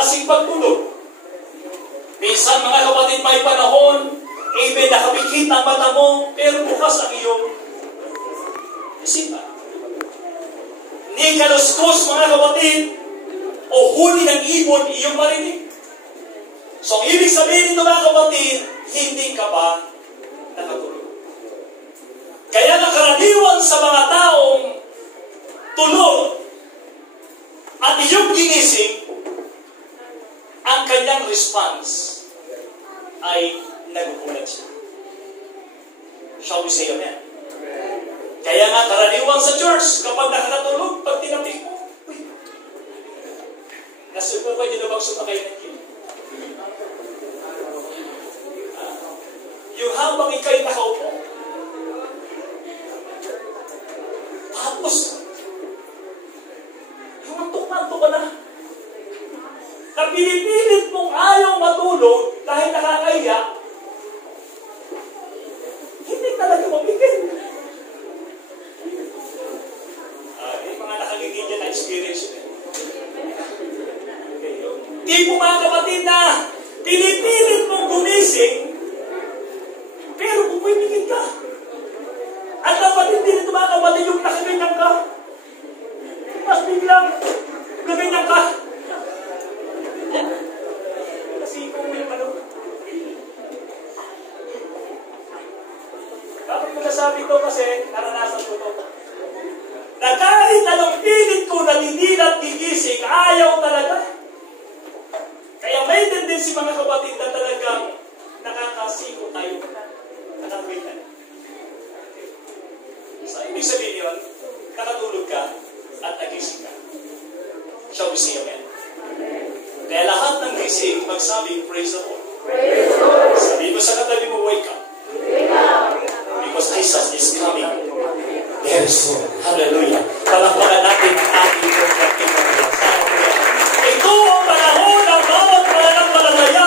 klaseng pagtulog. Minsan mga kapatid, may panahon, amen, nakapikit ang mata mo, pero bukas ang iyong isipan. Ni kaluskos mga kapatid, o huli ng ibon iyong marinig. So, ang ibig sabihin nito mga kapatid, hindi ka ba nakatulog? Kaya nakaraniwan sa mga taong tulog at iyong ginising, ang kanyang response ay nagugulat siya. Shall we say amen? Kaya nga karaniwan sa church, kapag nakatulog, pag tinapik mo, nasubukan niyo na bang sumakay ng kilo? Yung habang ikaw'y nakaupo, tapos, yung antok ka na. Na pinipilit mong ayaw matulog dahil nakakaya, hindi talaga mapigil. Yung mga nakagigil dyan na experience yun. Di po mga kapatid na pinipilit mong gumising, pero pumipigil ka. At dapat hindi nito mga kapatid yung nakaganyan ka. Mas biglang gaganyan ka. Kasi kung may panong. Bakit ko nasabi ito kasi naranasan ko ito. Na kahit anong pilit ko na hindi na't gigising, ayaw talaga. Kaya may tendency mga kapatid na talagang nakakasiko tayo. Nakakwitan. So, ibig sabihin yun, nakatulog ka at nagising ka. Shall we say amen? Kaya lahat ng gising, magsabi, praise the Lord. Praise the Lord. Sabi mo sa katabi mo, wake up. Wake up. Because Jesus is coming. Very soon. Hallelujah. Palakpakan natin ang ating pagkaking ng Diyos. Ito ang panahon ng bawat pananampalataya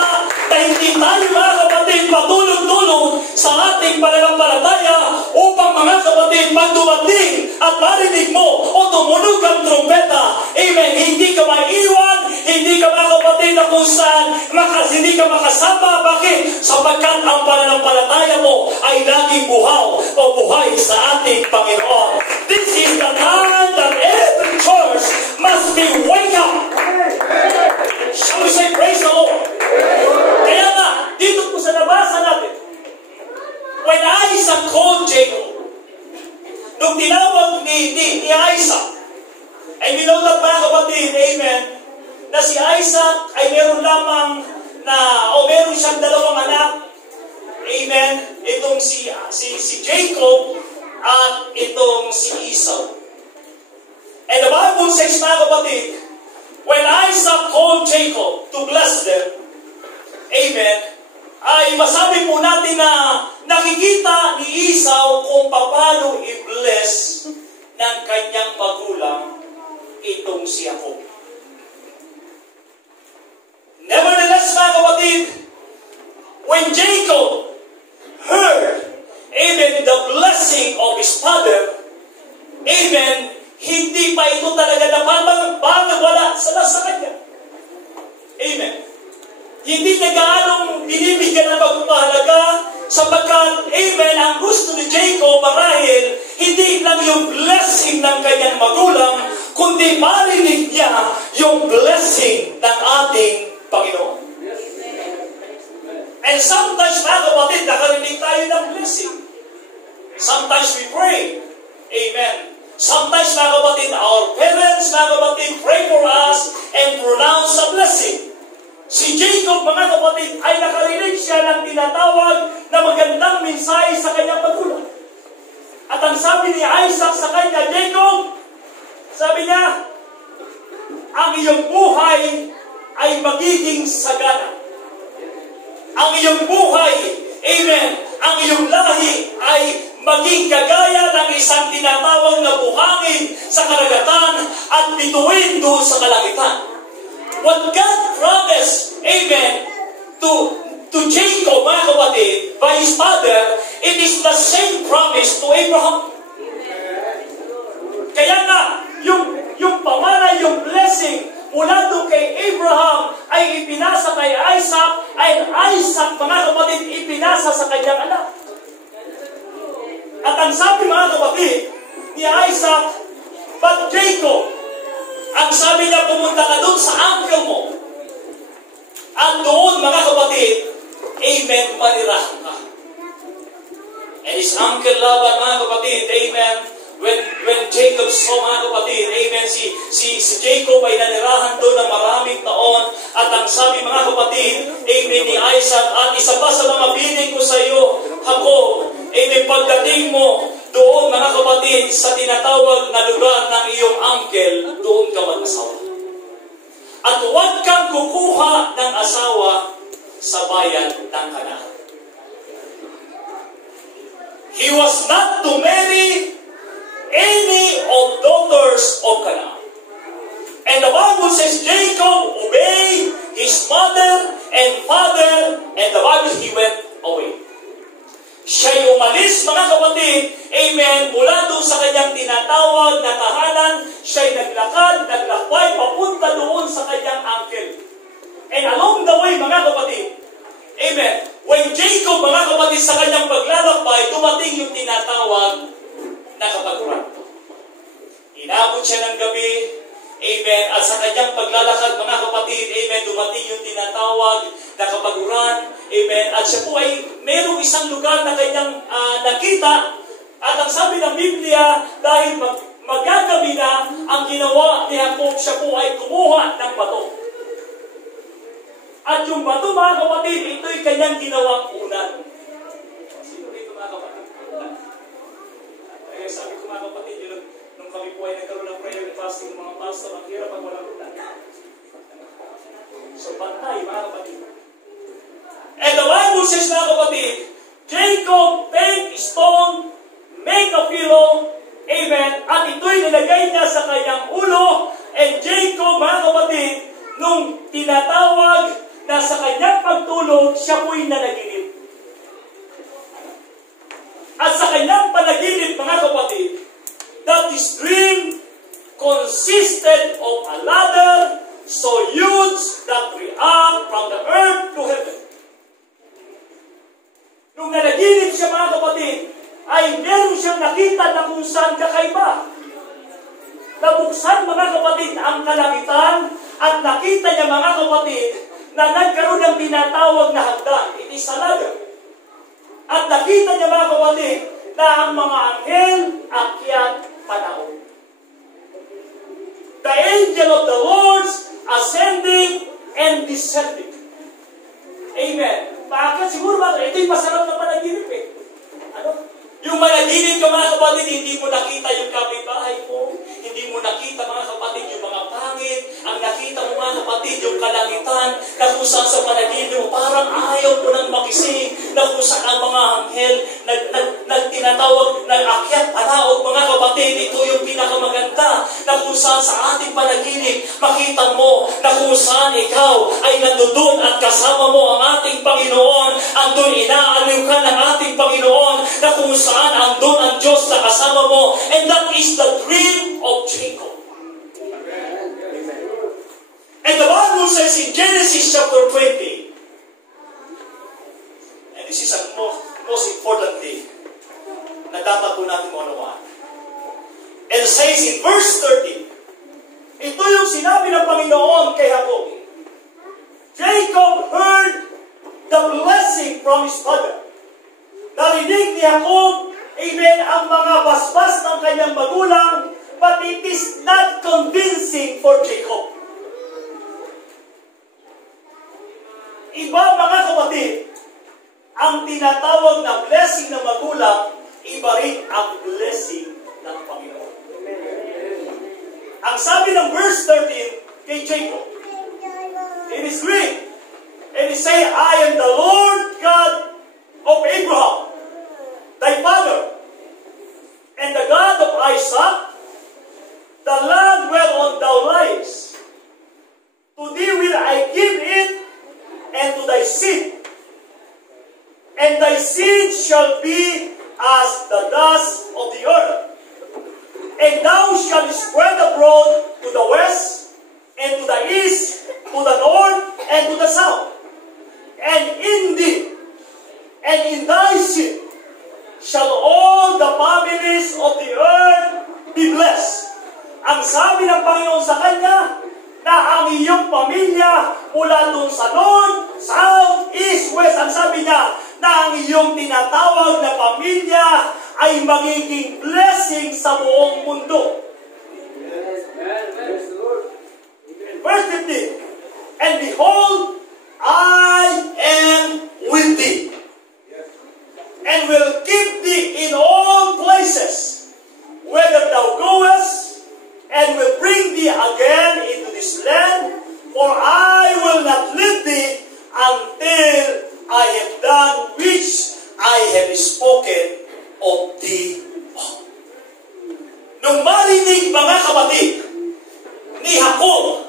na hindi tayo mga kapatid patulog-tulog sa ating pananampalataya upang mga kapatid pag dumating at marinig mo o tumunog ang trumpeta. Amen. Hindi ka maiiwan, hindi ka mga kapatid na kung saan hindi ka makasama. Bakit? Sapagkat ang pananampalataya mo ay laging buhaw o buhay sa ating Panginoon. This is the time that every church must be wake up. Shall we say praise the Lord? Kaya nga, dito po sa nabasa natin, when Isaac called Jacob, nung tinawag ni Isaac, ay we know that mga kapatid, amen, na si Isaac ay meron lamang meron siyang dalawang anak, amen, itong si Jacob at itong si Esau. And the Bible says, mga kapatid, when Isaac called Jacob to bless them, amen, ay masabi po natin na nakikita ni Esau kung paano i-bless ng kanyang magulang itong si Jacob. Nevertheless, mga kapatid, when Jacob heard, amen, the blessing of his father, amen, hindi pa ito talaga napapagbaga wala sa kanya. Amen. Hindi na gaanong binibigyan ng pagpapahalaga sapagkat, amen, ang gusto ni Jacob marahil hindi lang yung blessing ng kanyang magulang, kundi marinig niya yung blessing ng ating Panginoon. And sometimes, mga kapatid, nakarinig tayo ng blessing. Sometimes we pray. Amen. Sometimes, mga kapatid, our parents, mga kapatid, pray for us and pronounce a blessing. Si Jacob, mga kapatid, ay nakarinig siya ng tinatawag na magandang mensahe sa kanyang magulang. At ang sabi ni Isaac sa kanya, Jacob, sabi niya, ang iyong buhay ay magiging sagana. Ang iyong buhay, amen, ang iyong lahi ay maging kagaya ng isang tinatawag na buhangin sa karagatan at bituin doon sa kalangitan. What God promised, amen, to Jacob, mga kapatid, by his father, it is the same promise to Abraham. Kaya nga, yung pamana, yung blessing mula doon kay Abraham ay ipinasa kay Isaac, ay Isaac, mga kapatid, ipinasa sa kanyang anak. At ang sabi, mga kapatid, ni Isaac, but Jacob, ang sabi niya, pumunta ka doon sa uncle mo. At doon, mga kapatid, amen, panirahan ka. And his uncle Laban, mga kapatid, amen, when Jacob saw, mga kapatid, amen, si Jacob ay nanirahan doon ng maraming taon. At ang sabi, mga kapatid, amen, ni Isaac, at isa pa sa mga bining ko sa iyo, Jacob, amen, pagdating mo doon, mga kapatid, sa tinatawag na lugar ng iyong uncle, doon ka mag-asawa. At huwag kang kukuha ng asawa sa bayan ng Canaan. He was not to marry any of daughters of Canaan. And the Bible says Jacob obeyed his mother and father, and the Bible, he went away. Siya'y umalis, mga kapatid, amen, mula doon sa kanyang tinatawag na tahanan. Siya'y naglakad, naglakbay, papunta doon sa kanyang uncle. And along the way, mga kapatid, amen, when Jacob, mga kapatid, sa kanyang paglalakbay, dumating yung tinatawag na kapaguran. Inabot siya ng gabi, amen, at sa kanyang paglalakad, mga kapatid, amen, dumating yung tinatawag na kapaguran, amen, at siya po ay mayroong isang lugar na kanyang nakita, at ang sabi ng Biblia, dahil magagabi na, ang ginawa ni Jacob, siya po ay kumuha ng bato. At yung bato, mga kapatid, ito'y kanyang ginawang unan. Sino dito, mga kapatid? Sabi ko, mga kapatid, nung kami po ay nagkaroon ng prayer and fasting, mga pastor, ang hirap pag walang unan. So, bantay, mga kapatid. And the Bible says, mga kapatid, Jacob take stone, make a pillow, amen, at ito'y nilagay niya sa kanyang ulo, and Jacob, mga kapatid, nung tinatawag na sa kanyang pagtulog, siya po'y nanaginip. At sa kanyang panaginip, mga kapatid, that his dream consisted of a ladder so huge that reached from the earth to heaven. Nung nanaginip siya, mga kapatid, ay meron siyang nakita na kung saan kakaiba. Nabuksan, mga kapatid, ang kalangitan at nakita niya, mga kapatid, na nagkaroon ng tinatawag na hagdan. It is a ladder. At nakita niya, mga kapatid, na ang mga anghel akyat panahon. The angel of the Lord ascending and descending. Amen. Bakit? Siguro ba, ito'y masarap na panaginip eh. Ano? Yung managinip ka, mga kapatid, hindi mo nakita yung kapitbahay mo, hindi mo nakita, mga kapatid, yung mga pangit, ang nakita mo, mga kapatid, yung kalangitan, na kung saan sa panaginip mo, parang ayaw mo nang makising, na kung saan ang mga anghel, nagtinatawag, nag-akyat, panaog, mga kapatid, ito yung pinakamaganda, na kung saan sa ating panaginip, makita mo, na kung saan ikaw ay nandoon at kasama mo ang ating Panginoon, andun inaaliw ka ng ating Panginoon, na kung saan andun ang Diyos na kasama mo, and that is the dream of Jacob. And the Bible says in Genesis chapter 20, and this is a most important thing na dapat po natin maunawaan. And it says in verse 13, ito yung sinabi ng Panginoon kay Jacob. Jacob heard the blessing from his father. Narinig ni Jacob, amen, ang mga basbas ng kanyang magulang, but it is not convincing for Jacob. Iba, mga kapatid, ang tinatawag na blessing ng magulang, iba rin ang blessing ng Panginoon. Ang sabi ng verse 13 kay Jacob, it is great. And he say, I am the Lord God of Abraham, thy father, and the God of Isaac, the land whereon thou liest. To thee will I give it, and to thy seed. And thy seed shall be as the dust of the earth. And thou shalt spread abroad to the west, and to the east, to the north, and to the south. And in thee, and in thy seed, shall all the families of the earth be blessed. Ang sabi ng Panginoon sa kanya, na ang iyong pamilya mula dun sa north, south, east, west, ang sabi niya, na ang iyong tinatawag na pamilya ay magiging blessing sa buong mundo. Verse 15, and behold, I am with thee, and will keep thee in all places, whither thou goest, and will bring thee again into this land, for I will not leave thee until I have done which I have spoken of thee. Nung marinig, mga kapatid, ni Jacob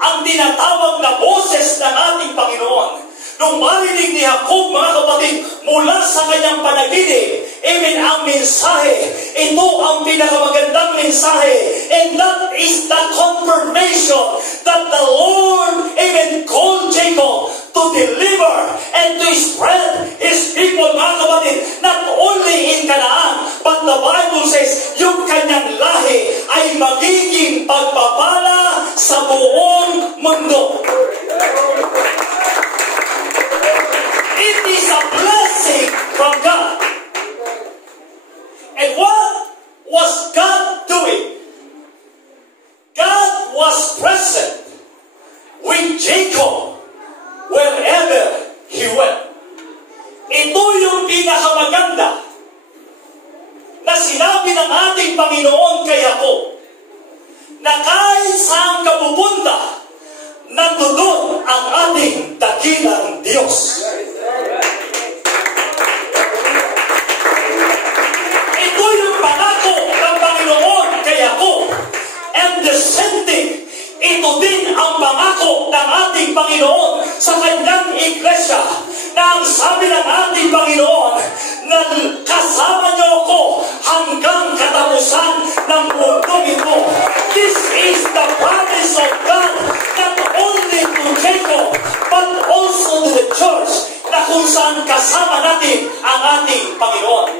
ang tinatawag na boses ng ating Panginoon, nung marinig ni Jacob, mga kapatid, mula sa kanyang panaginip, amen, ang mensahe, ito ang pinakamagandang mensahe, and that is the confirmation that the Lord, amen, called Jacob to deliver and to spread His people, mga kapatid, not only in Canaan, but the Bible says, yung kanyang lahi ay magiging pagpapala sa buong mundo. It is a blessing from God. And what was God doing? God was present with Jacob wherever he went. Ito yung pinakamaganda na sinabi ng ating Panginoon kay Jacob, na kahit saan ka pupunta, nandoon ang ating dakilang Diyos. Ito yung pangako ng Panginoon kay Jacob. And the same thing, ito din ang pangako ng ating Panginoon sa kanyang iglesia, na ang sabi ng ating Panginoon, na kasama niyo ako hanggang katapusan ng mundong ito. This is the promise of God, not only to Jacob, but also to the church, na kung saan kasama natin ang ating Panginoon.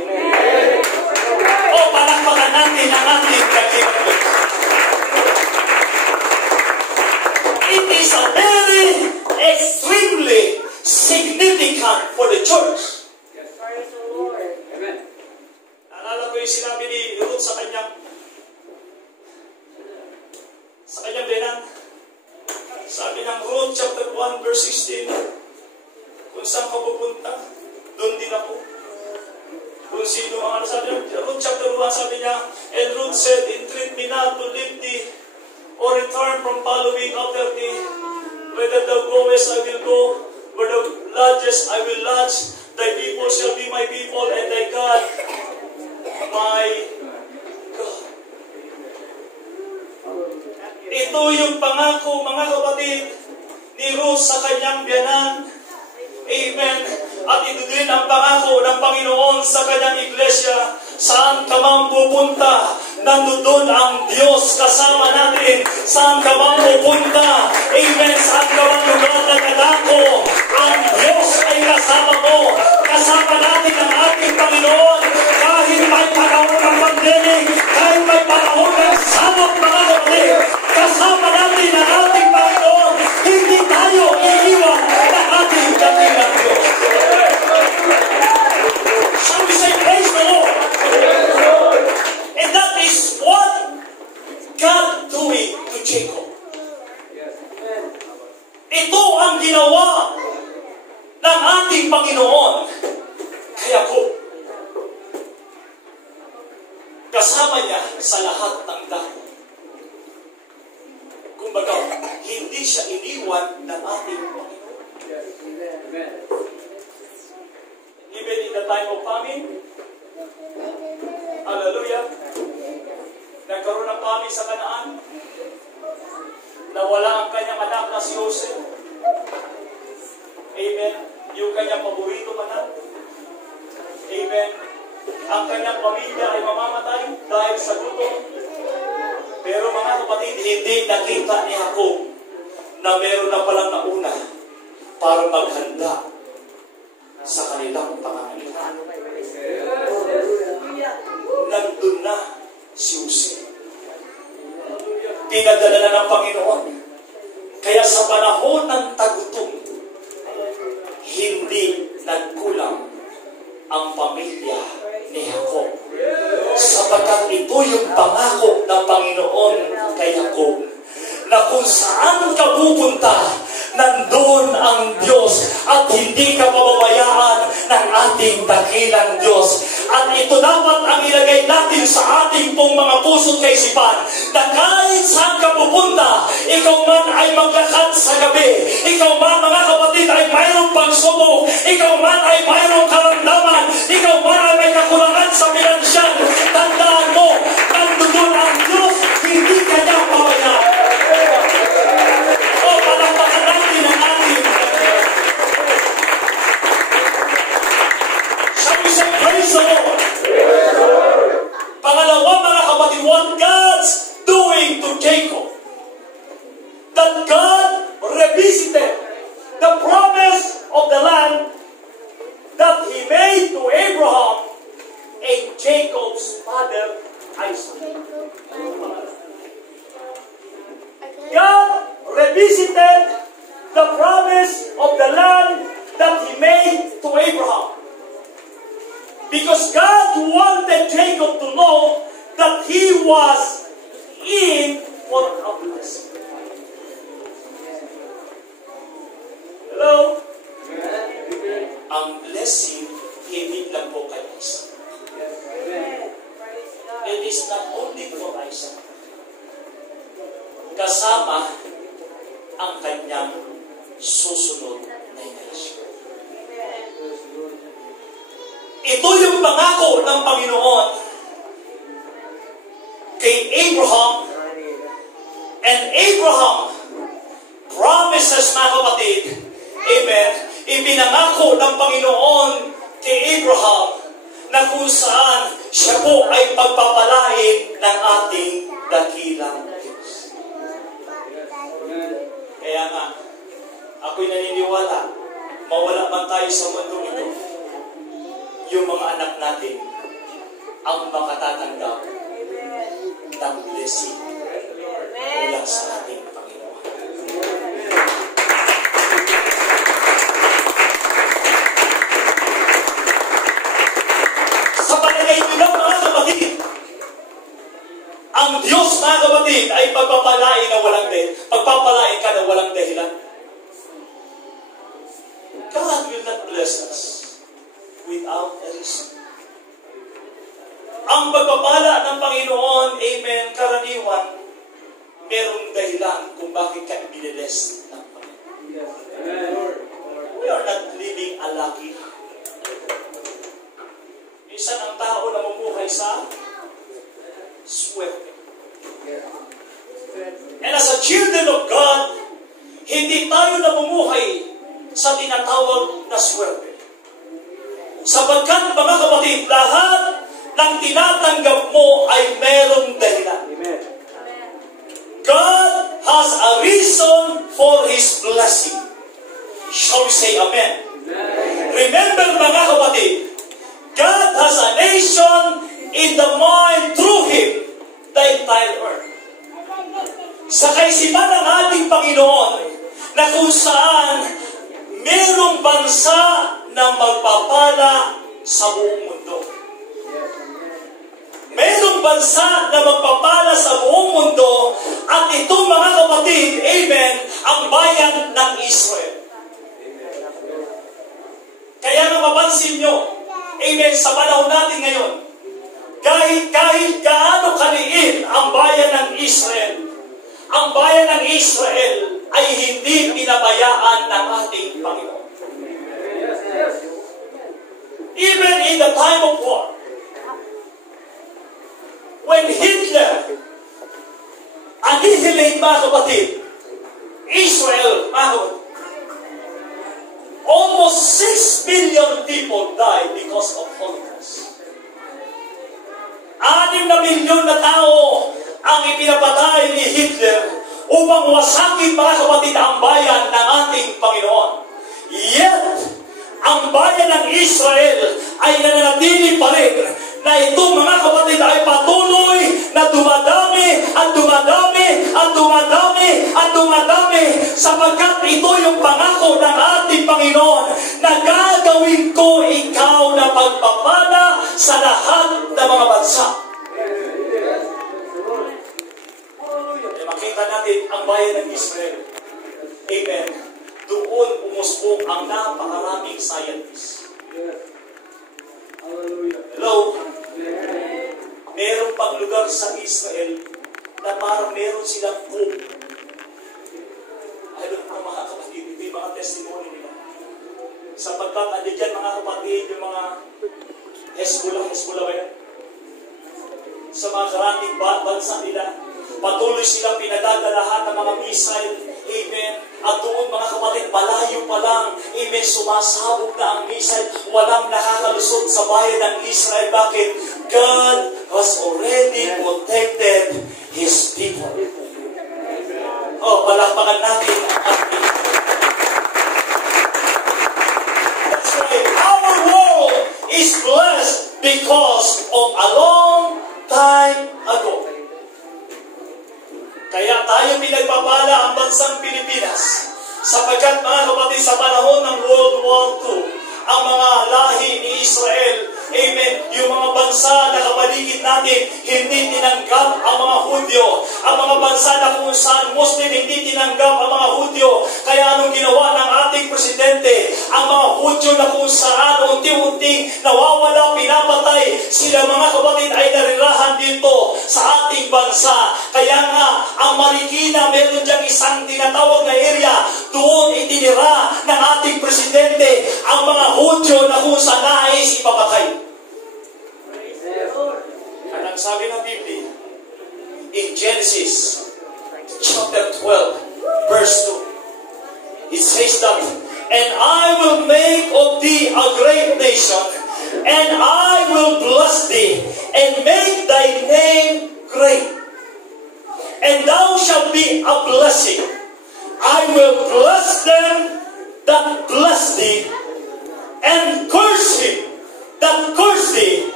O palakpakan natin ang ating dakilang. It is a very extremely significant for the church. Naalala ko yung sinabi ni Ruth sa kanyang benan. Sabi ng Ruth chapter 1 verse 16, kung saan ka pupunta, doon din ako. Kung sino ang sabi niya, Ruth chapter 1 sabi niya, and Ruth said, entreat me not to leave thee, or return from following after thee. Whether thou goest, I will go. Where thou lodgest, I will lodge. Thy people shall be my people, and thy God, my God. Ito yung pangako, mga kapatid, ni Ruth sa kanyang biyanan. Amen. At ito din ang pangako ng Panginoon sa kanyang iglesia. Saan ka mang pupunta, nandoon ang Diyos kasama natin. Saan ka mang pupunta, amen, saan ka mang lugar na nadako, ang Diyos ay kasama mo. Kasama natin ang ating Panginoon. Kahit may panahon ng pandemic, kahit may panahon ng sabot, mga kapatid, kasama natin ang ating Panginoon. Hindi tayo iiwan ng ating dakilang Diyos. Shall we say praise the Lord? And that is what God doing to Jacob. Ito ang ginawa ng ating Panginoon kay Jacob. Kasama niya sa lahat ng dako. Kumbaga, hindi siya iniwan ng ating Panginoon. Even in the time of famine, hallelujah, nagkaroon ng famine sa Canaan, nawala ang kanyang anak na si Joseph. Amen. Yung kanyang paborito anak. Amen. Ang kanyang pamilya ay mamamatay dahil sa gutom. Pero mga kapatid, hindi nakita ni Jacob na meron na palang nauna para maghanda sa kanilang pangangailangan. Nandun na si Jose. Pinadala na ng Panginoon. Kaya sa panahon ng tagutom, hindi nagkulang ang pamilya ni Jacob. Sapagkat ito yung pangako ng Panginoon kay Jacob, na kung saan ka pupunta, nandun ang Diyos at hindi ka pababayaan ng ating dakilang Diyos. At ito dapat ang ilagay natin sa ating pong mga puso't kaisipan, na kahit saan ka pupunta, ikaw man ay maglakad sa gabi, ikaw man mga kapatid ay mayroong pagsubok, ikaw man ay mayroong karamdaman, ikaw man ay may kakulangan sa pinansyal, tandaan mo, nandun ang Diyos, hindi ka niya pabayaan. O, palakpakan natin ang ating shall we say praise the Lord? Pangalawa mga kapatid, what God's doing to Jacob, that God revisited the promise of the land that He made to Abraham and Jacob's father Isaac. God revisited the promise of the land that He made to Abraham, because God wanted Jacob to know that he was in for a blessing. Hello? Ang blessing, hindi lang po kay Isaac. It is not only for Isaac. Kasama ang kanyang susunod na henerasyon. Ito yung pangako ng Panginoon kay Abraham. And Abraham promises, mga kapatid, amen, ipinangako ng Panginoon kay Abraham na kung saan siya po ay pagpapalain ng ating dakilang Diyos. Kaya nga, ako'y naniniwala, mawala man tayo sa mundo ito, yung mga anak natin ang makatatanggap ng blessing mula sa ating Panginoon. Sa palagay ko lang mga kapatid, ang Diyos mga kapatid ay pagpapalain na walang dahilan. Pagpapalain ka na walang dahilan. God will not bless us without a reason. Ang pagpapala ng Panginoon, amen, karaniwan, merong dahilan kung bakit ka ibinilest ng Panginoon. We are not living a lucky. Minsan ang tao na mamuhay sa swerte. And as a children of God, hindi tayo namumuhay sa tinatawag na swerte. Sapagkat mga kapatid, lahat ng tinatanggap mo ay merong dahilan. God has a reason for His blessing. Shall we say amen? Remember mga kapatid, God has a nation in the mind through Him, the entire earth. Sa kaisipan ng ating Panginoon, na kung saan merong bansa na magpapala sa buong mundo. Merong bansa na magpapala sa buong mundo, at ito mga kapatid, amen, ang bayan ng Israel. Kaya nang mapansin nyo, amen, sa panahon natin ngayon, kahit gaano kaliit ang bayan ng Israel, ang bayan ng Israel ay hindi pinabayaan ng ating Panginoon. Even in the time of war, when Hitler annihilate mga kapatid, Israel, mga kapatid, almost 6 billion people died because of Holocaust. 6 na milyon na tao ang ipinapatay ni Hitler upang wasakin, mga kapatid, ang bayan ng ating Panginoon. Yet, ang bayan ng Israel ay nananatili pa rin na ito, mga kapatid, ay patuloy na dumadami at dumadami at dumadami at dumadami, sapagkat ito yung pangako ng ating Panginoon na gagawin ko ikaw na pagpapala sa lahat ng mga bansa. Makita natin ang bayan ng Israel. Amen. Doon umusbong ang napakaraming scientists. Hello? Meron pang lugar sa Israel na parang meron silang hope. Alam mo mga kapatid, ito yung mga testimony nila. Sapagkat ano dyan mga kapatid, yung mga Hezbollah ba yan? Sa mga karating bansa nila, patuloy silang pinadadalahan ng mga missile. Amen. At doon, mga kapatid, malayo pa lang, amen, sumasabog na ang missile. Walang nakakalusot sa bayan ng Israel. Bakit? God has already protected His people. Palakpakan natin ang ating. That's why our world is blessed because of a long time ago. Kaya tayo pinagpapala ang bansang Pilipinas, sapagkat, mga kapatid, sa panahon ng World War II, ang mga lahi ni Israel, amen, yung mga bansa na kapaligid natin, hindi tinanggap ang mga Hudyo. Ang mga bansa na kung saan Muslim, hindi tinanggap ang mga Hudyo. Kaya anong ginawa ng ating presidente? Ang mga Hudyo na kung saan unti-unting nawawala, pinapatay, sila, mga kapatid, ay narirahan dito sa ating bansa. Kaya nga, ang Marikina, meron diyang isang tinatawag na area, doon itinira ng ating presidente ang mga Hudyo na kung saan nais ipapatay. At ang sabi ng Biblia, in Genesis chapter 12, verse 2, it says that, and I will make of thee a great nation, and I will bless thee, and make thy name great. And thou shalt be a blessing. I will bless them that bless thee, and curse him that curse thee,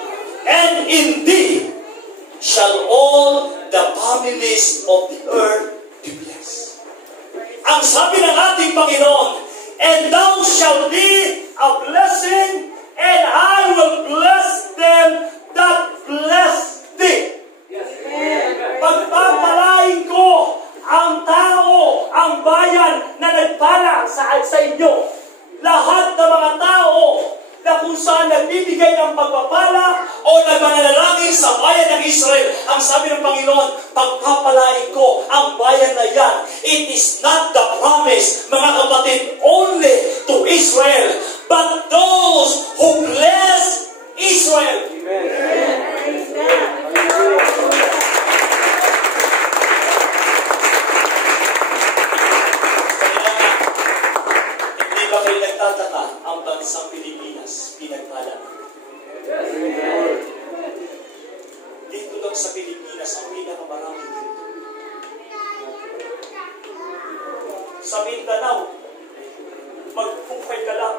and in thee shall all the families of the earth be blessed. Ang sabi ng ating Panginoon, and thou shalt be a blessing, and I will bless them that bless thee. Pagpapalain ko ang tao, ang bayan na nagpala sa inyo. Lahat ng mga tao na kung saan nagbibigay ng pagpapala o nagmanalangin sa bayan ng Israel, ang sabi ng Panginoon, pagpapalain ko ang bayan na yan. It is not the promise, mga kapatid, only to Israel, but those who bless Israel. Amen. Hindi ba kayo nagtataka ang bansang Pilipinas pinagpala? Dito lang sa Pilipinas ang pinakamarami dito. Sa Mindanao, magpupay ka lang,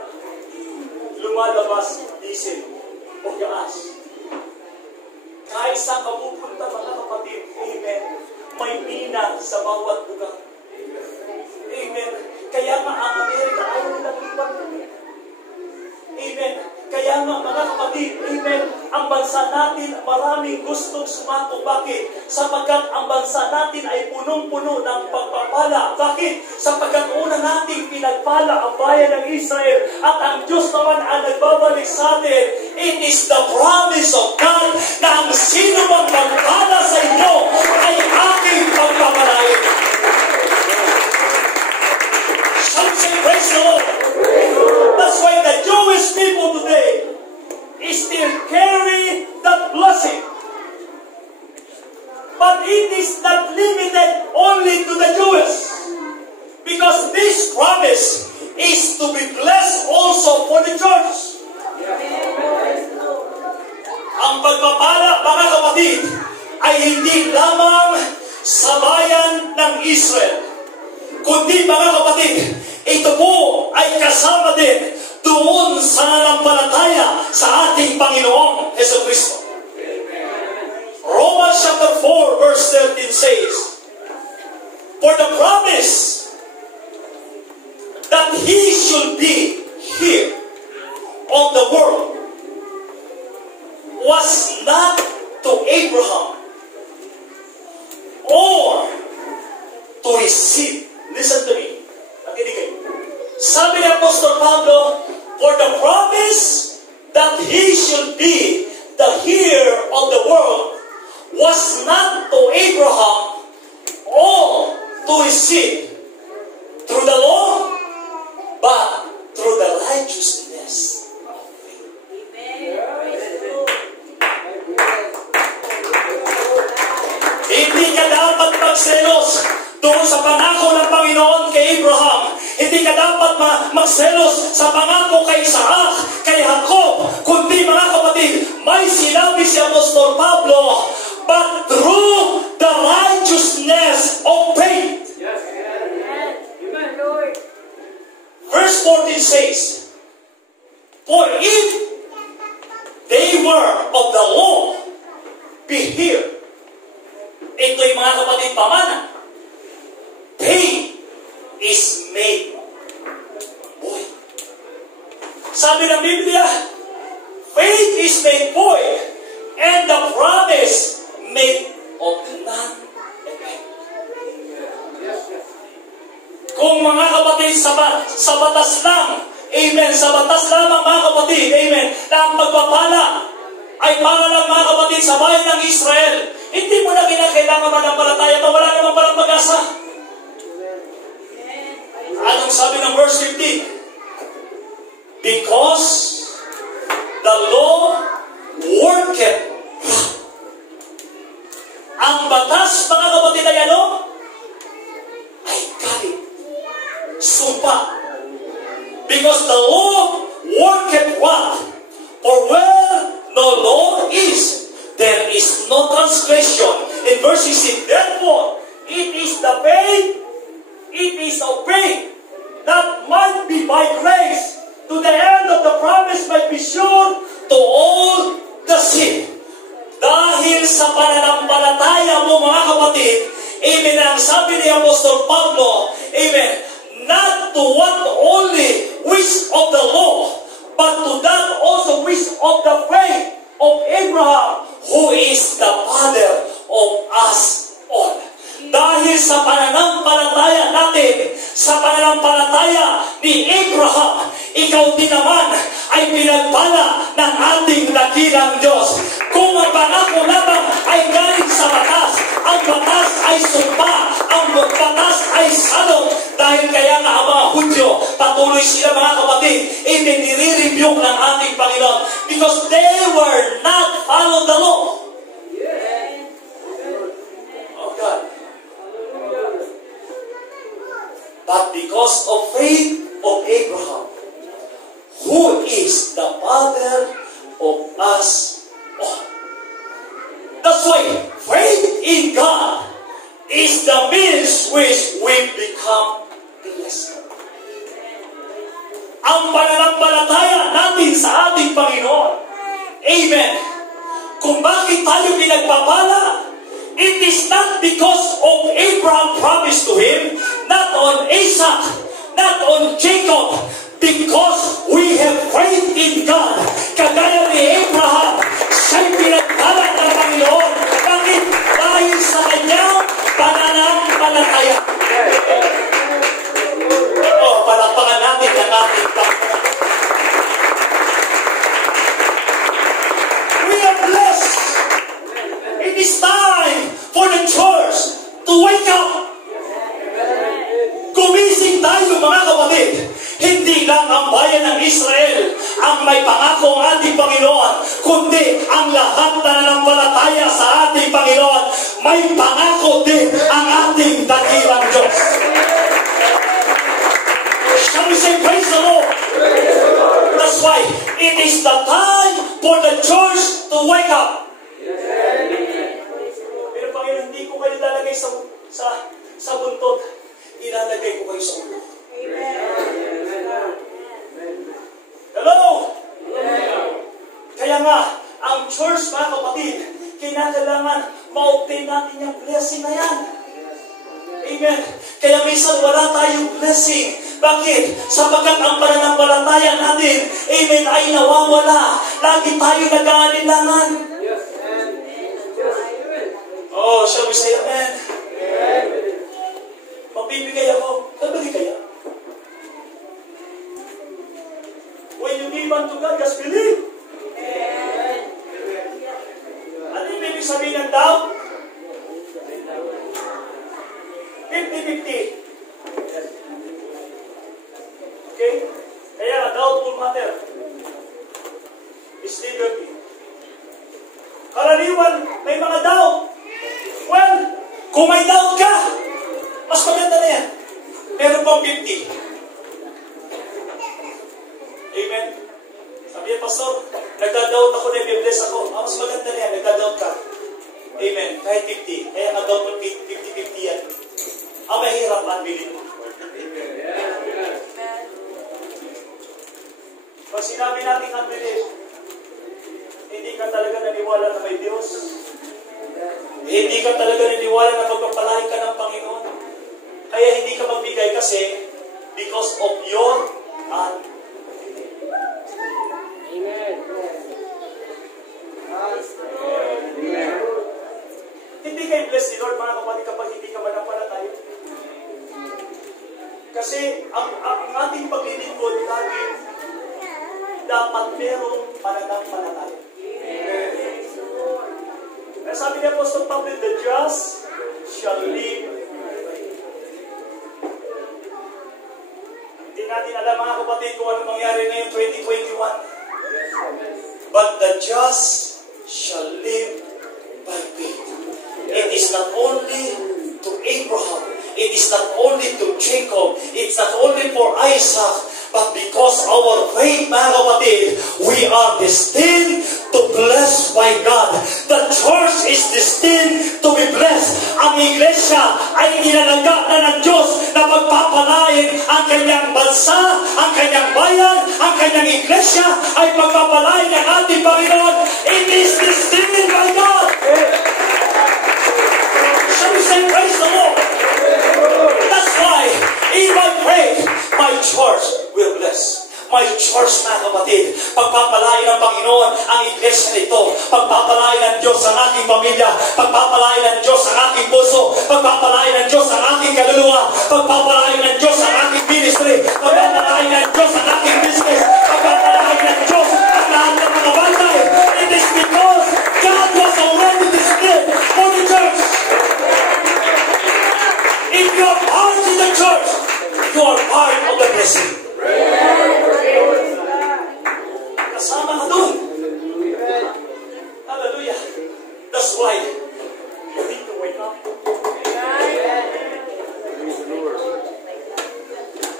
lumalabas diesel o gas. Kahit saan ka pupunta, mga kapatid, amen, may mina sa bawat lugar. Amen. Kaya nga ang Amerika ayaw nilang iwan. Amen. Kaya nga, mga kapatid, amen, ang bansa natin maraming gustong sumako. Bakit? Sapagkat ang bansa natin ay punong-puno ng pagpapala. Bakit? Sapagkat una nating pinagpala ang bayan ng Israel at ang Diyos naman ang nagbabalik sa atin. It is the promise of God na ang sino mang magpala sa inyo ay aking pagpapalain. Some say, praise the Lord. That's why the Jewish people today still carry that blessing. But it is not limited only to the Jews. Because this promise is to be blessed also for the church. Ang pagpapala, mga kapatid, ay hindi lamang sa bayan ng Israel, kundi mga kapatid, ito po ay kasama din doon sa nanampalataya sa ating Panginoong Jesucristo. Romans chapter 4 verse 13 says, "For the promise that He should be here on the world was not to Abraham or to his seed." Listen to me. Nakinig kayo. Sabi ni Apostol Pablo, "For the promise that He should be the heir of the world was not to Abraham or to his seed through the law, but through the righteousness of faith." Hindi ka dapat magselos doon sa pangako ng Panginoon kay Abraham. Hindi ka dapat magselos sa pangako kay Isaac, kay Jacob, kundi mga kapatid, may sinabi si Apostol Pablo, "But through the righteousness of faith." Yes. Amen, Lord. Verse 14 says, "For if they were of the law, be here." Ito'y mga kapatid pamana. Faith is made void. Sabi ng Biblia, faith is made void, and the promise made of none effect. Kung mga kapatid sa batas lang, amen, sa batas lamang mga kapatid, amen, na ang pagpapala ay para lang mga kapatid sa bayan ng Israel, hindi mo na kinakailangan manampalataya pa, wala naman palang pag-asa. Anong sabi ng verse 15? "Because the law worketh." Ang batas, mga kapatid, ay ano? Ay galit. Sumpa. Because the law worketh what? For where no law is, there is no transgression. In verse 16, "Therefore, it is the faith, it is of faith, that might be by grace, to the end of the promise might be sure to all the seed." Dahil sa pananampalataya mo mga kapatid, amen, ang sabi ni Apostol Pablo, amen, not to what only wish of the law, but to that also wish of the faith of Abraham, who is the father of us all. Dahil sa pananampalataya natin, sa pananampalataya ni Abraham, ikaw din naman ay pinagpala ng ating dakilang Diyos. Kung ang pangako lamang ay galing sa batas, ang batas ay sumpa, ang batas ay salot. Dahil kaya nga ang mga Hudyo, patuloy sila mga kapatid, nire-rebuke ng ating Panginoon because they were not follow the law. Oh God. But because of faith of Abraham, who is the father of us all. That's why faith in God is the means which we become blessed. Ang pananampalataya natin sa ating Panginoon, amen, kung bakit tayo pinagpapala, it is not because of Abraham promised to him, not on Isaac, not on Jacob, because we have faith in God. Kagaya ni Abraham, siya'y pinagpala ng Panginoon. Bakit? Dahil sa kanyang pananampalataya. Palakpakan natin ang ating Panginoon. We are blessed. It is time for the church to wake up. Gumising tayo mga kapatid. Hindi lang ang bayan ng Israel ang may pangako ang ating Panginoon, kundi ang lahat na nanampalataya sa ating Panginoon, may pangako din ang ating dakilang Diyos. Shall we say praise the Lord? That's why it is the time for the church to wake up. blessing na yan. Amen. Kaya minsan wala tayong blessing. Bakit? Sapagkat ang pananampalataya natin, amen, ay nawawala. Lagi tayo nag-aalinlangan. Oh, shall we say amen? Magbibigay ako. Kabili kaya? When you give unto God, just believe. Ano yung ibig sabihin ng doubt? 50-50. Okay? Kaya doubtful matter is liberty. Karaniwan, may mga doubt. Well, kung may doubt ka, mas maganda na yan. Meron pang 50. Amen? Sabi niya, Pastor, nagda-doubt ako na i-bless ako. Mas maganda na yan, nagda-doubt ka. Amen? Kahit 50. Kaya nag-doubt mo 50-50 yan. Ang mahirap ang bilin mo. Pag sinabi natin ang bilin, hindi ka talaga naniwala na may Diyos. Hindi ka talaga naniwala na magpapalain ka ng Panginoon. Kaya hindi ka magbigay kasi because of your unbelief. Amen. Hindi kayo bless ni Lord, mga kapatid, kapag hindi ka manampalataya. Kasi ang ating paglilingkod lagi dapat merong pananampalataya. Kaya sabi ni Apostol Pablo, the just shall live. Hindi natin alam, mga kapatid, kung ano mangyari ngayon 2021. But the just shall live by faith. It is not only to Abraham, it is not only to Jacob, it's not only for Isaac, but because our faith, mga kapatid, we are destined to bless by God. The church is destined to be blessed. Ang iglesia ay inilalaga na ng Diyos na pagpapalain ang kanyang bansa, ang kanyang bayan, ang kanyang iglesia ay pagpapalain ng ating Panginoon. It is destined by God. Shall we say praise the Lord? That's why in my faith, my church will bless. My church, mga kapatid, pagpapalain ng Panginoon ang iglesia nito. Pagpapalain ng Diyos ang aking pamilya. Pagpapalain ng Diyos ang aking puso. Pagpapalain ng Diyos ang aking kaluluwa. Pagpapalain ng Diyos ang aking ministry. Pagpapalain ng Diyos ang aking business. Pagpapalain ng Diyos ang lahat ng mga bagay. It is because God was already destined for the church. If you are part of the church, you are part of the blessing. Kasama ka doon. Hallelujah. That's why you need to wake up.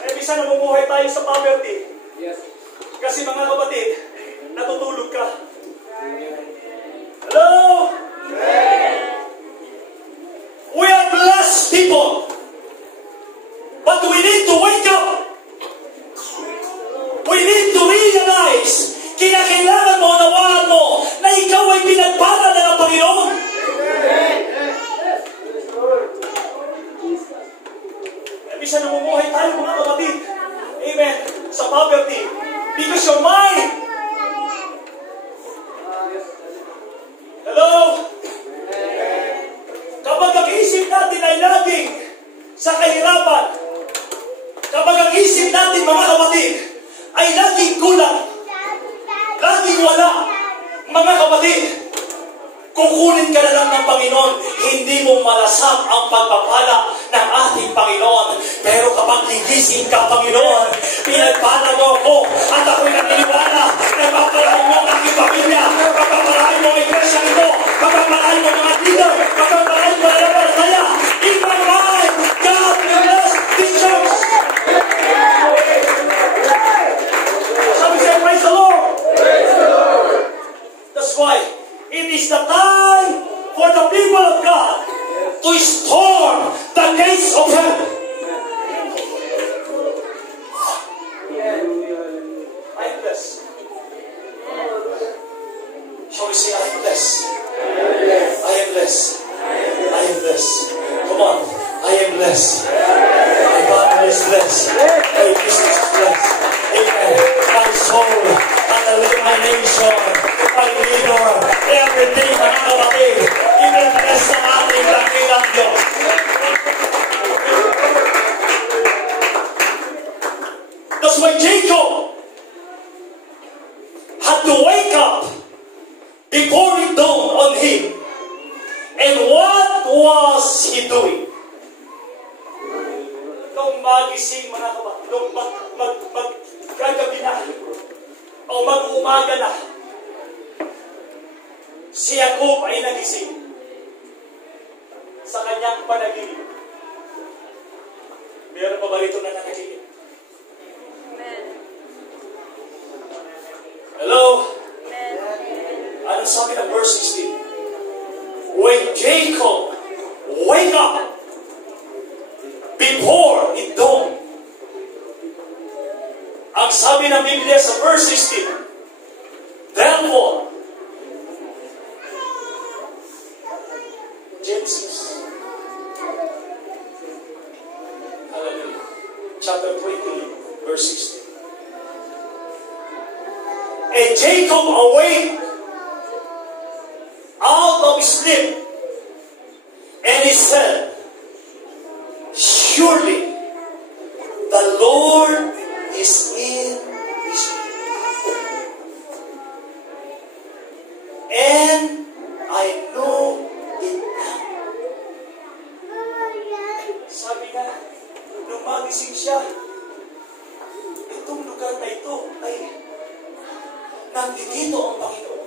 Eh, bisa namumuhay tayo sa poverty. Kasi mga kapatid, natutulog ka. Hello? We are blessed people. But we need to wake up. We need to realize, kinakailangan mo, nawaan mo, na ikaw ay pinagpala na ng Panginoon. Bisa namumuhay tayo, mga kapatid. Amen. Sa poverty. Because your mind. Hello? Kapag ang isip natin ay laging sa kahirapan, kapag ang isip natin, mga kapatid, ay laging kulang, laging wala, mga kapatid, kukunin ka na lang ng Panginoon, hindi mo malasap ang pagpapala ng ating Panginoon. Pero kapag gigising ka, Panginoon, pinagpala mo ako at ako'y naniniwala na papalain mo ang aking pamilya, papapalain mo ang iglesia nito, papapalain mo mga leader, papapalain mo na palataya. In my mind, God will bless this church. Shall we say praise the Lord? Praise the Lord. That's why it is the time for the people of God to storm the gates of heaven. I am blessed. Shall we say I am blessed? I am Hey, Jesus Christ. Amen. My soul, my nation, my leader, everything, mga kapatid, i-bless sa ating dakilang Diyos. That's why Jacob had to wake up before it dawned on him. And what was he doing? Nung magising, mga kapatid, nung magkagabi na, o mag-umaga na, si Jacob ay nagising sa kanyang panaginip. Meron pa ba rito na nakaginip? Hello? Anong sabi ng verse 16? When Jacob wake up before it dawned, ang sabi ng Biblia sa verse 16, therefore, Genesis, hallelujah, chapter 20, verse 16. And Jacob awake out of sleep, and he said, surely the Lord is in his way, and I know it now. Sabi nga, nung magising siya, itong lugar na ito ay nandito ang Panginoon.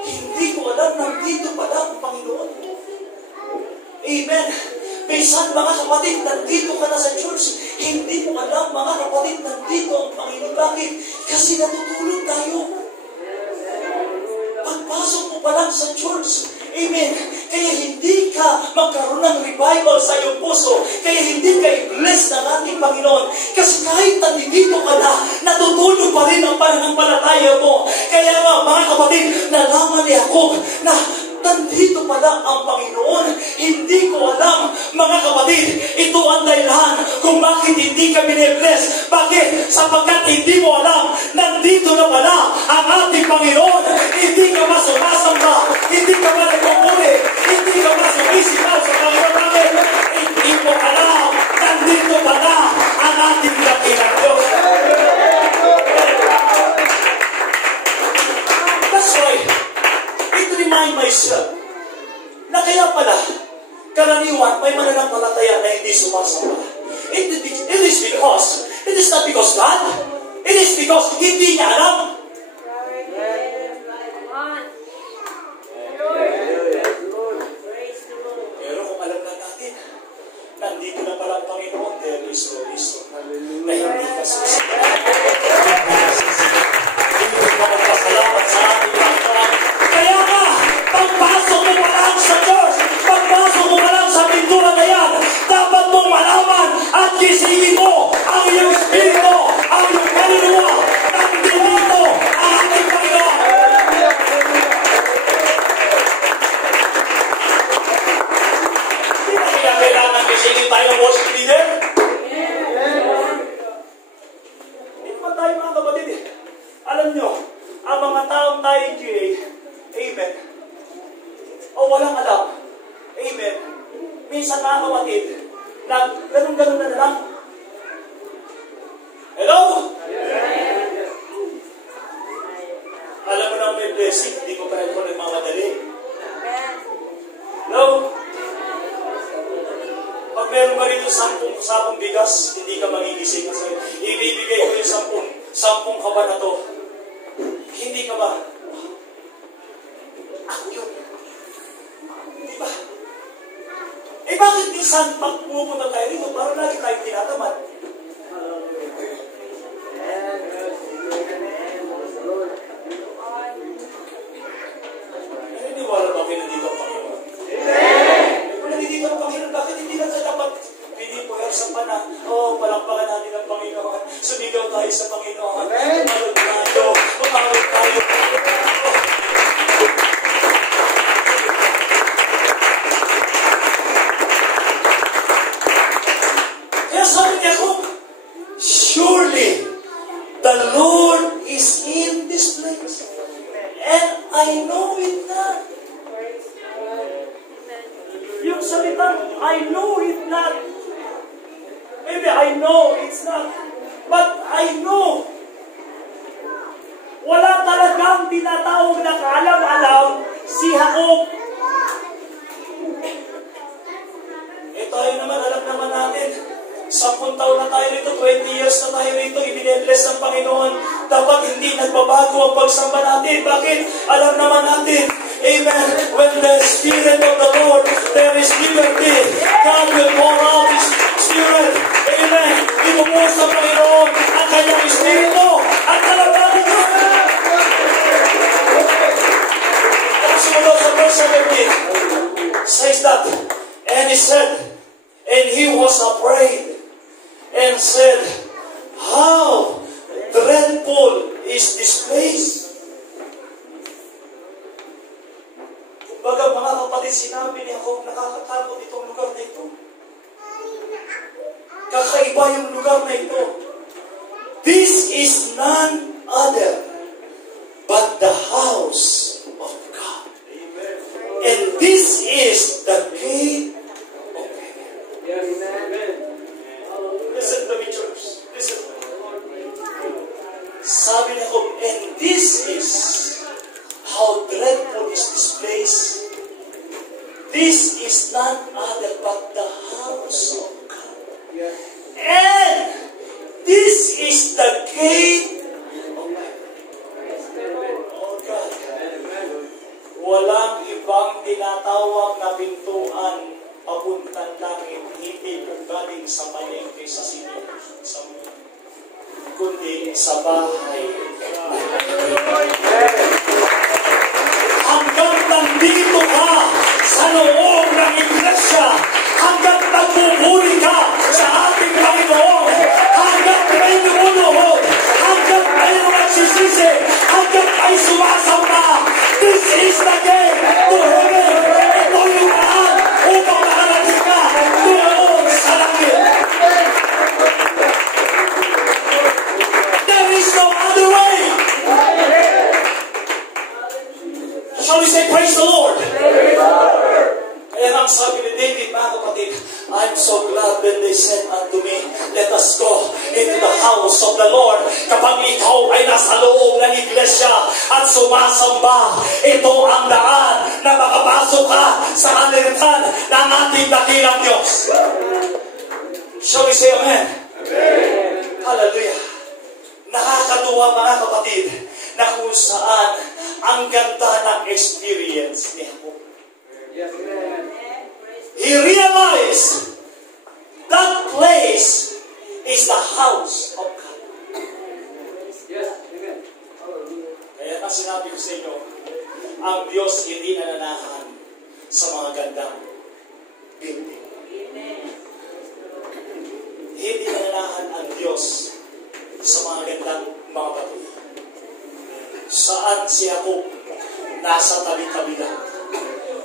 Hindi ko alam, nandito pala ang Panginoon. Amen. Minsan, mga kapatid, nandito ka na sa church. Hindi mo alam, mga kapatid, nandito ang Panginoon. Bakit? Kasi natutulog tayo. Pagpasok mo pa lang sa church, amen, kaya hindi ka magkaroon ng revival sa iyong puso. Kaya hindi ka i-bless ng ating Panginoon. Kasi kahit nandito ka na, natutulog pa rin ang pananampalataya mo. Kaya mga kapatid, nalaman ni Jacob na nandito pala ang Panginoon. Hindi ko alam, mga kapatid, ito ang dahilan kung bakit hindi ka binibless. Bakit? Sapagkat hindi mo alam, nandito na pala ang ating Panginoon. Hindi ka masumasamba, hindi ka managpupuli, hindi ka masumisipaw sa Panginoon. Bakit? Hindi mo alam, nandito pala ang ating dakilang Diyos. That's right. It remind myself na kaya pala karaniwan may mananampalataya na hindi sumasamba. It is not because God, it is because hindi niya alam. Pero kung alam na natin, nandito na pala ang Panginoon, there is no reason na hindi ka susunod. Hindi ka magpasalamat sa ating Panginoon. Kaya nga, pagpasok mo pa lang sa church, pagpasok mo pa lang sa pintura na yan, dapat mong malaman at gisingin mo ang iyong espiritu, ang iyong kaluluwa, nandito ang ating Panginoon. Hindi ba kaya kailangan gisingin tayo ng worship leader? Hindi naman tayo mga kapatid eh. Alam nyo, ang mga taong tayo in GA, amen, o walang alam, amen, minsan mga kapatid, ganun-ganun na lang. Hello? Alam mo na may blessing, hindi ko pa rin ko nagmamadali. Hello? Pag meron ba rito 10 sakong bigas, hindi ka magigising kasi ibibigay ko yung 10 kaba na to. Hindi ka ba? Ako yun. Di ba? Eh bakit minsan pag pupunta tayo rito, parang lagi tayong tinatamad? Naniniwala ba kayo nandito ang Panginoon? Kung nandito ang Panginoon, bakit hindi lang sa dapat pinipuwersa pa na, palakpakan natin ang Panginoon, sumigaw tayo sa Panginoon, umarot tayo. Kaya sabi niya ko, I know. Wala talagang tinatawag na kaalam-alam si Jacob. Tayo naman, alam naman natin, 10 taon na tayo rito, 20 years na tayo rito, ibine-bless ng Panginoon. Dapat hindi nagbabago ang pagsamba natin. Bakit? Alam naman natin, amen, when the Spirit of the Lord, there is liberty. God will pour out His Spirit. Amen. Ibubuhos ng Panginoon ang kanyang Espiritu at nalabagin ka. Ang sumunod sa verse 17 says that, and he said, and he was afraid and said, how dreadful is this place? Kumbaga mga kapatid, sinabi ni Jacob, nakakatakot itong lugar na ito. Kakaiba yung lugar na ito. This is none other but the house of God. Amen. And this is the gate. Listen to me, church. Listen to me. Sabi niya ko, and this is how dreadful is this place. This is none other but the house of God. And this is the gate of heaven. Oh God. Walang ibang tinatawag na pintuan papuntang langit, hindi kung galing sa palengke sa sino, sa mundo, kundi sa bahay. Hanggang nandito ka sa loob ng iglesia, hanggang nagpupuri ka sa ating Panginoon, hanggang may lumunuhod, hanggang may nagsisisi, hanggang ay sumasamba, this is the gate to heaven. Ito yung daan upang makarating ka doon sa langit. There is no other way. Shall we say praise the Lord? And ang sabi ni David, mga kapatid, I'm so glad when they said unto me, let us go into the house of the Lord. Kapag ikaw ay nasa loob ng iglesia at sumasamba, ito ang daan na makapasok ka sa kaliritan ng ating dakilang Diyos. Shall we say amen? Amen. Hallelujah. Nakakatuwa, mga kapatid, na kung saan ang ganda ng experience ni Jacob. Yes, amen. He realized that place is the house of God. Yes, amen. Kaya na sinabi ko sa inyo, ang Diyos hindi nananahan sa mga gandang building. Hindi nananahan ang Diyos sa mga gandang mga bato. Saan si Jacob? Nasa tabi-tabi lang.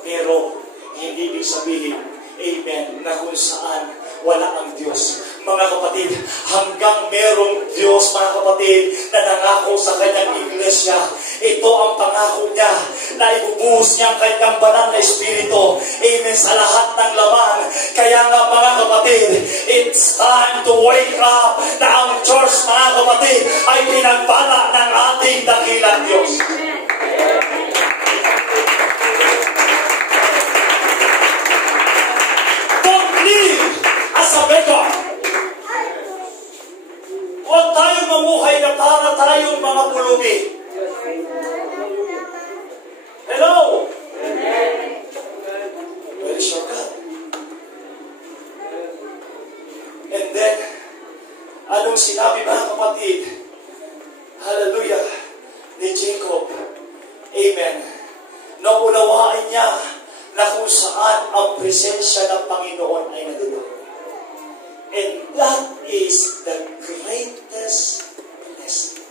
Pero hindi ibig sabihin, amen, na kung saan wala ang Diyos. Mga kapatid, hanggang merong Diyos, mga kapatid, na nangako sa kanyang iglesia, ito ang pangako niya, na ibubuhos niya ang kanyang banal na Espiritu, amen, sa lahat ng laman. Kaya nga, mga kapatid, it's time to wake up na ang church, mga kapatid, ay pinagbala ng ating dakilang Diyos. As a beggar. Huwag tayong mamuhay na para tayong mga pulubi. Hello? Where is your God? And then, anong sinabi, mga kapatid? Hallelujah. Ni Jacob. Amen. Naunawaan niya na kung saan ang presensya ng Panginoon ay nandun. And that is the greatest blessing.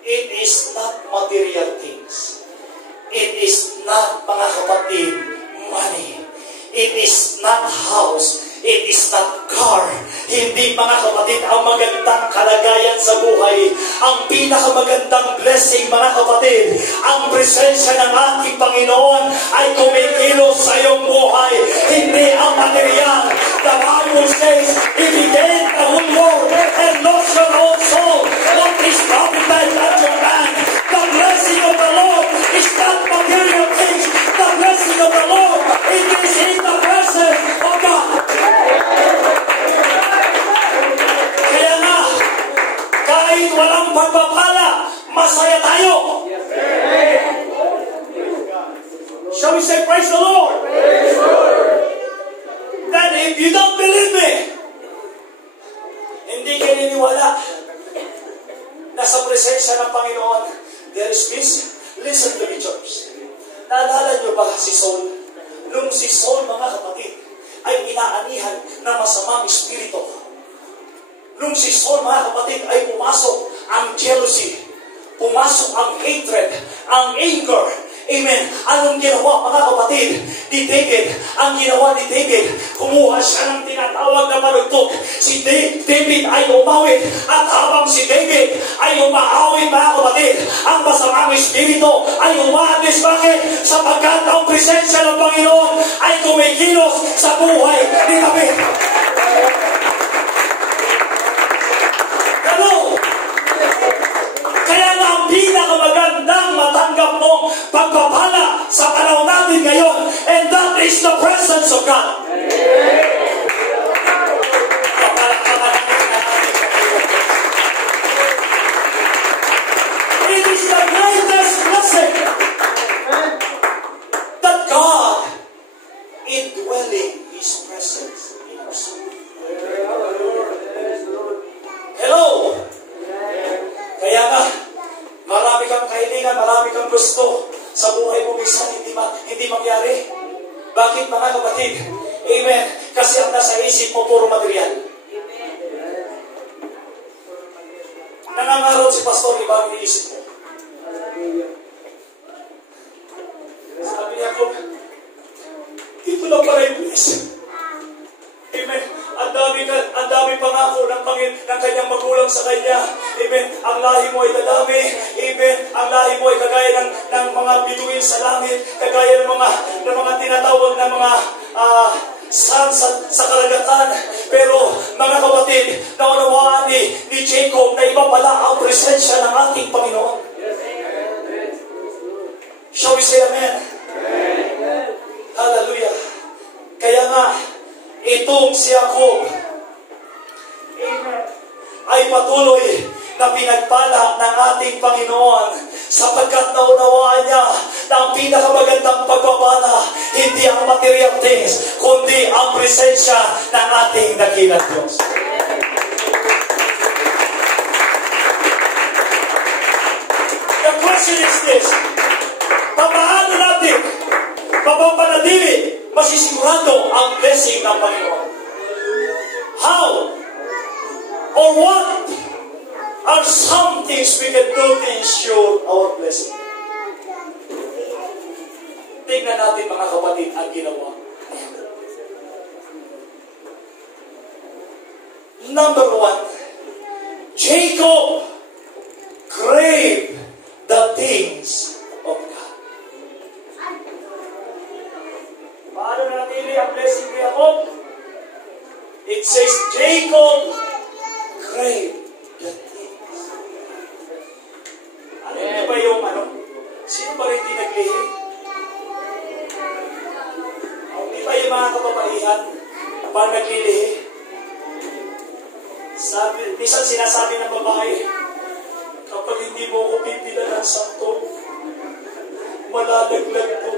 It is not material things. It is not, mga kapatid, money. It is not house. It is not car. Hindi, mga kapatid, ang magandang kalagayan sa buhay. Ang pinakamagandang blessing, mga kapatid, ang presensya ng ating Panginoon ay kumikilos sa iyong buhay. Hindi ang material. The Bible says, it began masaya tayo. Shall we say praise the Lord? Then if you don't believe me, hindi kayo niniwala na sa presensya ng Panginoon, there is peace. Listen to me, church. Naalala niyo ba si Saul? Nung si Saul, mga kapatid, ay inaanihan ng masamang espiritu. Nung si Saul, mga kapatid, ay pumasok ang jealousy, pumasok ang hatred, ang anger. Amen. Anong ginawa, mga kapatid, ni David? Ang ginawa ni David, kumuha siya ng tinatawag na panugtog. Si David ay umawit. At habang si David ay umaawit, mga kapatid, ang masamang espiritu ay umaalis. Bakit? Sapagkat ang presensya ng Panginoon ay kumikilos sa buhay ni David. Kaya na ang pinakamagandang matanggap mong pagpapala sa panahon natin ngayon, and that is the presence of God. It is the greatest blessing that God indwelling His presence in us. Hello! Kaya nga, marami kang kailangan, marami kang gusto sa buhay mo, minsan hindi mangyari. Bakit, mga kapatid? Amen. Kasi ang nasa isip mo, puro material. Nangangarot si pastor, iba ang iniisip mo. Sabi niya ko, dito lang pala yung blessing. Amen. Ang dami pangako ng kanyang magulang sa kanya. Amen. Ang lahi mo ay dadami. Amen. Ang lahi mo ay kagaya ng mga bituin sa langit. Kagaya ng mga tinatawag na mga sun sa karagatan. Pero mga kapatid, naunawaan ni Jacob na iba pala ang presensya ng ating Panginoon. Shall we say amen? Hallelujah. Kaya nga, itong si Jacob ay patuloy na pinagpala ng ating Panginoon sapagkat naunawaan niya na ang pinakamagandang pagpapala hindi ang material things kundi ang presensya ng ating dakilang Diyos. The question is this: paano natin mapapanatili, masisigurado ang blessing ng Panginoon? How? Or what are some things we can do to ensure our blessing? Tingnan natin, mga kapatid, ang ginawa. Number 1, Jacob craved the things of God. Paano natili ang blessing ni Jacob? It says, Jacob craved the things. Alam niyo ba yung sino ba rin naglihi? Hindi ba yung mga kababaihan pa naglilihi? Minsan sinasabi ng babae, kapag hindi mo ko pipila ng santo, malalaglag ko.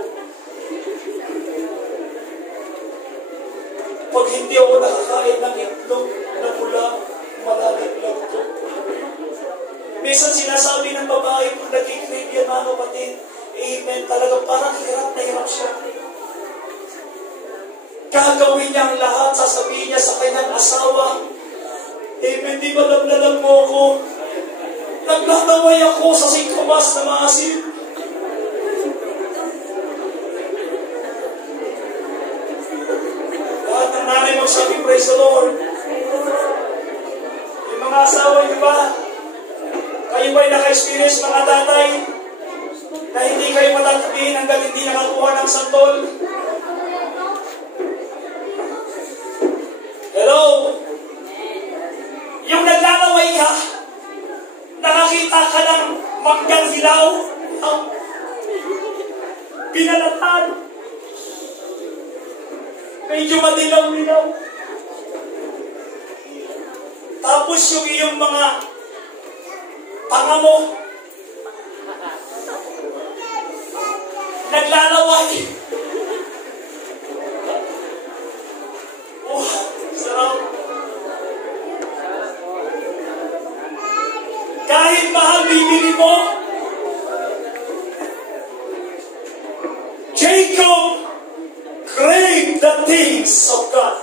Pag hindi ako nakakain ng itlog na pula, malalaglag ko. Minsan sinasabi ng babae, kung nag-crave yan, mga kapatid, amen, talagang parang hirap na hirap siya. Gagawin niya ang lahat, sasabihin niya sa kanyang asawa, amen, di ba naglalag mo ako? Naglalaway ako sa singkamas na maasim. Lahat ng nanay magsabi, praise the Lord. Yung mga asawa, di ba? Kayo ba'y naka-experience, mga tatay, na hindi kayo matatabihin hanggang hindi nakakuha ng santol? Hello? Yung naglalaway ka, nakakita ka ng manggang hilaw, binalatan, medyo madilaw-dilaw. Tapos yung iyong mga panga mo, naglalaway. Oh, sarap. Kahit mahal bibili mo, Jacob craved the things of God.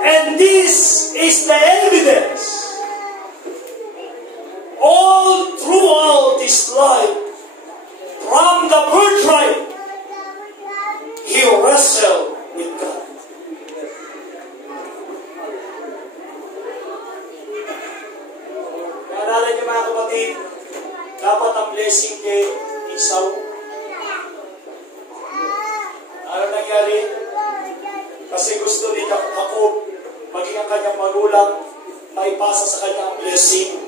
And this is the evidence. All throughout his life, from the birthright, he wrestled with God. Maalala niyo mga kapatid, dapat ang blessing kay Esau. Ano nangyari? Kasi gusto ni Jacob maging ang kanyang magulang, maipasa sa kanya ang blessing.